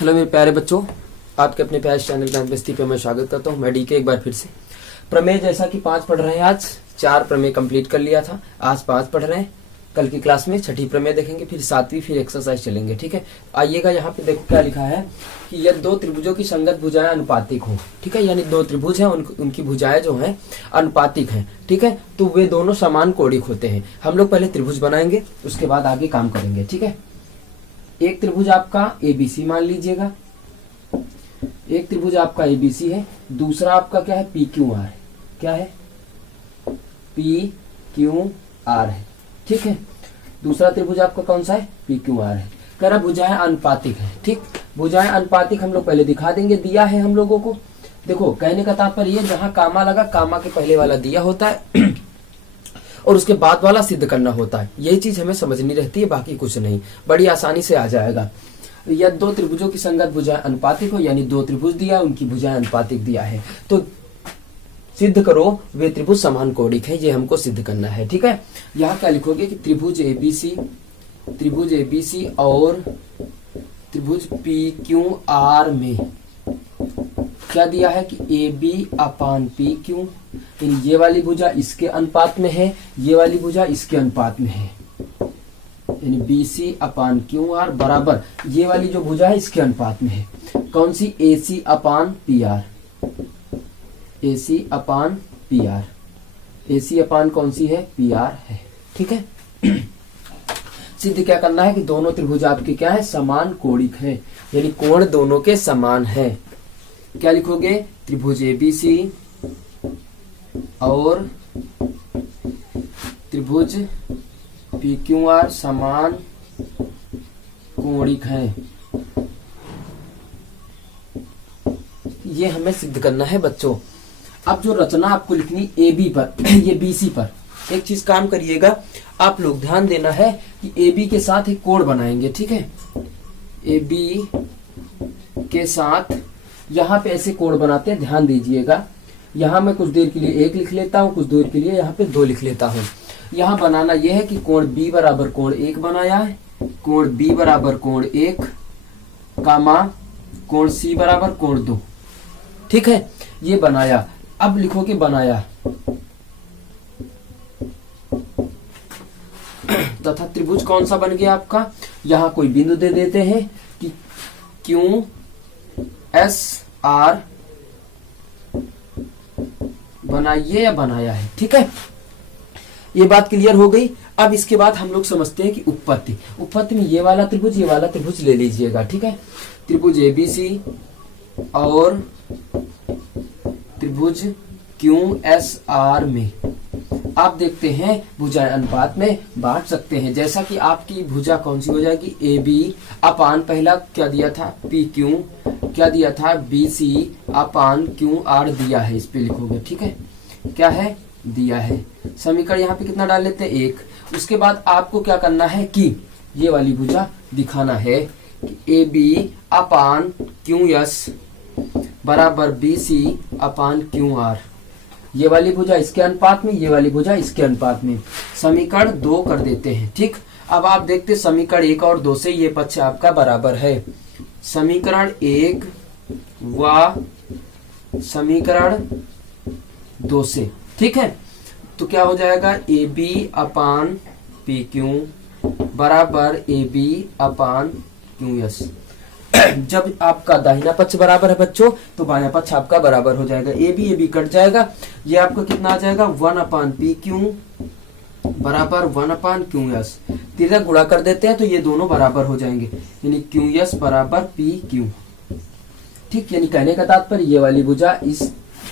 Hello मेरे प्यारे बच्चों, आपके अपने प्यारे चैनल ज्ञान बस्ती पे मैं स्वागत करता हूँ। मैं डीके एक बार फिर से प्रमेय जैसा कि 5 पढ़ रहे हैं। आज 4 प्रमेय कंप्लीट कर लिया था, आज 5 पढ़ रहे हैं। कल की क्लास में 6ठी प्रमेय देखेंगे, फिर 7वीं, फिर एक्सरसाइज चलेंगे। ठीक है, आइएगा यहाँ पे देखो क्या लिखा है कि यदि 2 त्रिभुजों की संगत भुजाएं अनुपातिक हो। ठीक है, यानी 2 त्रिभुज हैं, उनकी भुजाएं जो हैं अनुपातिक हैं। ठीक है, तो वे दोनों समान कोणिक होते हैं। हम लोग पहले त्रिभुज बनाएंगे, उसके बाद आगे काम करेंगे। ठीक है, एक त्रिभुज आपका एबीसी मान लीजिएगा, एक त्रिभुज आपका एबीसी है, दूसरा आपका क्या है पी क्यू आर है। क्या है? पी क्यू आर है। ठीक है, दूसरा त्रिभुज आपका कौन सा है? पी क्यू आर है। कह रहा भुजाएं अनुपातिक है। ठीक, भुजाएं अनुपातिक हम लोग पहले दिखा देंगे, दिया है हम लोगों को। देखो कहने का तात्पर्य ये, जहां कामा लगा, कामा के पहले वाला दिया होता है और उसके बाद वाला सिद्ध करना होता है। यही चीज हमें समझनी रहती है, बाकी कुछ नहीं, बड़ी आसानी से आ जाएगा। यदि 2 त्रिभुजों की संगत भुजाएं अनुपातिक हो, यानी 2 त्रिभुज दिया, उनकी भुजाएं अनुपातिक दिया है, तो सिद्ध करो वे त्रिभुज समान कोणिक है। ये हमको सिद्ध करना है। ठीक है, यहाँ क्या लिखोगे कि त्रिभुज एबीसी और त्रिभुज पी क्यू आर में क्या दिया है कि A B upon P q, ये वाली भुजा इसके अनुपात में है, ये वाली भुजा इसके अनुपात में है, यानी बी सी अपान क्यू आर बराबर ये वाली जो भुजा है इसके अनुपात में है। कौन सी? ए सी अपान पी आर, ए सी अपान पी आर, ए सी अपान कौन सी है? पी आर है। ठीक है, सिद्ध क्या करना है कि दोनों त्रिभुज आपके क्या है? समान कोणिक है, यानी कोण दोनों के समान है। क्या लिखोगे? त्रिभुज एबीसी और त्रिभुज पी क्यू आर समान कोणिक है। ये हमें सिद्ध करना है बच्चों। अब जो रचना आपको लिखनी ए बी पर ये बी सी पर, एक चीज काम करिएगा, आप लोग ध्यान देना है कि ए बी के साथ एक कोण बनाएंगे। ठीक है, ए बी के साथ यहाँ पे ऐसे कोण बनाते हैं, ध्यान दीजिएगा। यहाँ मैं कुछ देर के लिए 1 लिख लेता हूँ, कुछ देर के लिए यहाँ पे 2 लिख लेता हूँ। यहाँ बनाना यह है कि कोण B बराबर कोण 1 बनाया है, कोण B बराबर कोण 1 कामा कोण C बराबर कोण 2। ठीक है, ये बनाया। अब लिखोगे बनाया तथा त्रिभुज कौन सा बन गया आपका? यहाँ कोई बिंदु दे देते हैं कि क्यू एस आर बनाइए या बनाया है। ठीक है, ये बात क्लियर हो गई। अब इसके बाद हम लोग समझते हैं कि उत्पत्ति में ये वाला त्रिभुज ले लीजिएगा। ठीक है, त्रिभुज एबीसी और त्रिभुज क्यू एस आर में आप देखते हैं भुजाएं अनुपात में बांट सकते हैं। जैसा कि आपकी भुजा कौन सी हो जाएगी? ए बी अपान पहला क्या दिया था? पी क्यू, क्या दिया था? बी सी अपान क्यू आर दिया है, इस पे लिखोगे। ठीक है, क्या है? दिया है। समीकरण यहाँ पे कितना डाल लेते हैं? 1। उसके बाद आपको क्या करना है कि ये वाली भुजा दिखाना है कि A B upon Q S बराबर बी सी अपान क्यू आर, ये वाली भुजा इसके अनुपात में, ये वाली भुजा इसके अनुपात में। समीकरण 2 कर देते हैं। ठीक, अब आप देखते समीकरण 1 और 2 से ये पक्ष आपका बराबर है। समीकरण 1 व समीकरण 2 से। ठीक है, तो क्या हो जाएगा? A B upon P Q बराबर A B upon Q S. जब आपका दाहिना पक्ष बराबर है बच्चों, तो बायां पक्ष आपका बराबर हो जाएगा। ए बी कट जाएगा, ये आपका कितना आ जाएगा? 1 अपान पी क्यू बराबर 1 अपान क्यू एस। तिर्यक गुणा कर देते हैं तो ये दोनों बराबर हो जाएंगे, यानी क्यू एस बराबर पी क्यू। ठीक, यानी कहने का तात्पर्य ये वाली भुजा इस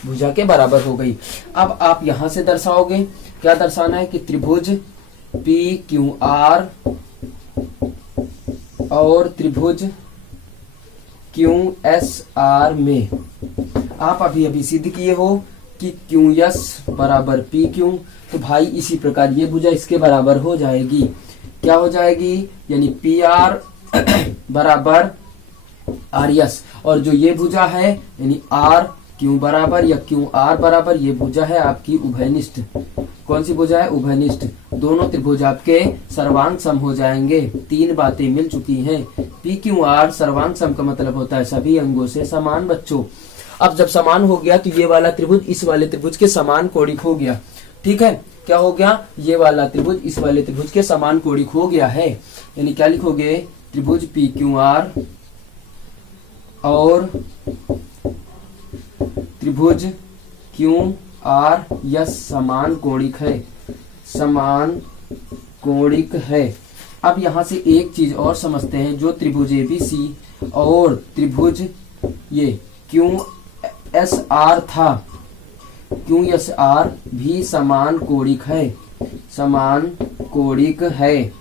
भुजा के बराबर हो गई। अब आप यहां से दर्शाओगे, क्या दर्शाना है कि त्रिभुज पी क्यू आर और त्रिभुज क्यू एस आर में आप अभी सिद्ध किए हो कि क्यू एस बराबर पी क्यू, तो भाई इसी प्रकार ये भुजा इसके बराबर हो जाएगी। क्या हो जाएगी? यानी पी आर बराबर आर एस, और जो ये भुजा है यानी आर क्यू बराबर या क्यू आर बराबर, ये भुजा है आपकी उभयनिष्ठ कौन सी भुजा है? उभयनिष्ठ। दोनों त्रिभुज आपके सर्वांग सम हो जाएंगे। 3 बातें मिल चुकी हैं। पी क्यू आर सर्वांग सम का मतलब होता है सभी अंगों से समान बच्चों। अब जब समान हो गया तो ये वाला त्रिभुज इस वाले त्रिभुज के समान कोणिक हो गया। ठीक है, क्या हो गया? ये वाला त्रिभुज इस वाले त्रिभुज के समान कोणिक हो गया है। यानी क्या लिखोगे? त्रिभुज पी क्यू आर और त्रिभुज क्यू आर यह समान कोणिक है, समान कोणिक है। अब यहां से एक चीज और समझते हैं, जो त्रिभुज एबीसी और त्रिभुज ये क्यू एस आर था, क्यू एस आर भी समान कोणिक है, समान कोणिक है।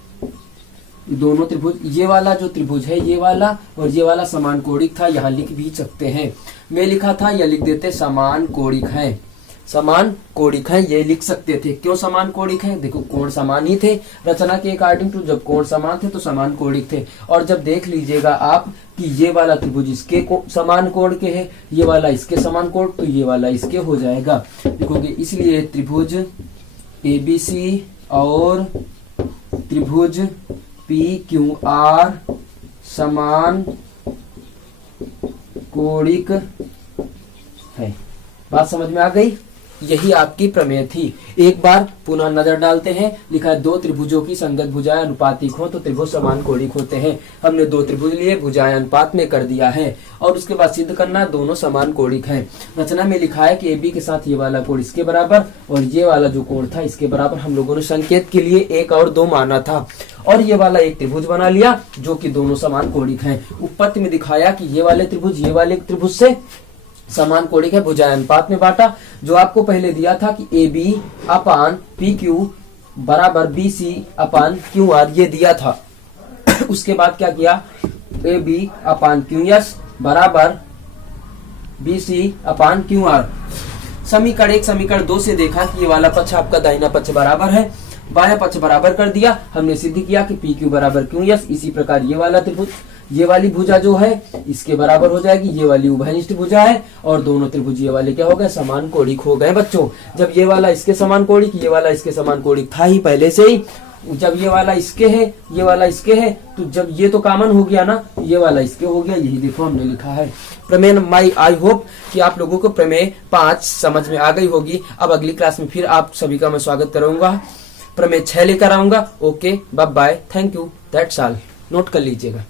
दोनों त्रिभुज, ये वाला जो त्रिभुज है ये वाला और ये वाला समान कोणिक था, यहाँ लिख भी सकते हैं। मैं लिखा था या लिख देते समान कोणिक है, समान कोणिक है, ये लिख सकते थे। क्यों समान कोणिक है? देखो कोण समान ही थे रचना के अकॉर्डिंग टू, जब कोण समान थे तो समान कोणिक थे। और जब देख लीजिएगा आप कि ये वाला त्रिभुज इसके समान कोण के है, ये वाला इसके समान कोण, तो ये वाला इसके हो जाएगा। देखोगे इसलिए त्रिभुज एबीसी और त्रिभुज पी क्यू आर समान कोणिक है। बात समझ में आ गई? यही आपकी प्रमेय थी। एक बार पुनः नजर डालते हैं। लिखा है 2 त्रिभुजों की संगत भुजाएं अनुपातिक हो तो त्रिभुज समान कोणिक होते हैं। हमने 2 त्रिभुज लिए, भुजाएं अनुपात में कर दिया है और उसके बाद सिद्ध करना दोनों समान कोणिक हैं। रचना में लिखा है कि AB के साथ ये वाला कोण इसके बराबर और ये वाला जो कोण था इसके बराबर। हम लोगों ने संकेत के लिए 1 और 2 माना था और ये वाला एक त्रिभुज बना लिया जो कि दोनों समान कोणिक हैं। उत्पत्ति में दिखाया कि ये वाले त्रिभुज ये वाले त्रिभुज से समान कोणिक है, भुजाएं अनुपात में बांटा। जो आपको पहले दिया था कि A B upon P Q बराबर बी सी अपान क्यू आर, ये दिया था। उसके बाद क्या किया? A B upon Q S बराबर बी सी अपान क्यू आर। समीकरण 1 समीकरण 2 से देखा कि ये वाला पक्ष आपका दाहिना पक्ष बराबर है, बायां पक्ष बराबर कर दिया। हमने सिद्ध किया कि पी क्यू बराबर क्यू एस। इसी प्रकार ये वाला त्रिभुज, ये वाली भुजा जो है इसके बराबर हो जाएगी, ये वाली उभयनिष्ठ भुजा है और दोनों त्रिभुज ये वाले क्या हो गए? समान कोणिक हो गए बच्चों। जब ये वाला इसके समान कोणिक, ये वाला इसके समान कोणिक था ही पहले से ही। जब ये वाला इसके है, ये वाला इसके है, तो जब ये तो कॉमन हो गया ना, ये वाला इसके हो गया। यही देखो हमने लिखा है प्रमेय। आई होप कि आप लोगों को प्रमेय 5 समझ में आ गई होगी। अब अगली क्लास में फिर आप सभी का मैं स्वागत करूंगा, प्रमेय 6 लेकर आऊंगा। Okay, bye bye, thank you, that's all. Note कर लीजिएगा।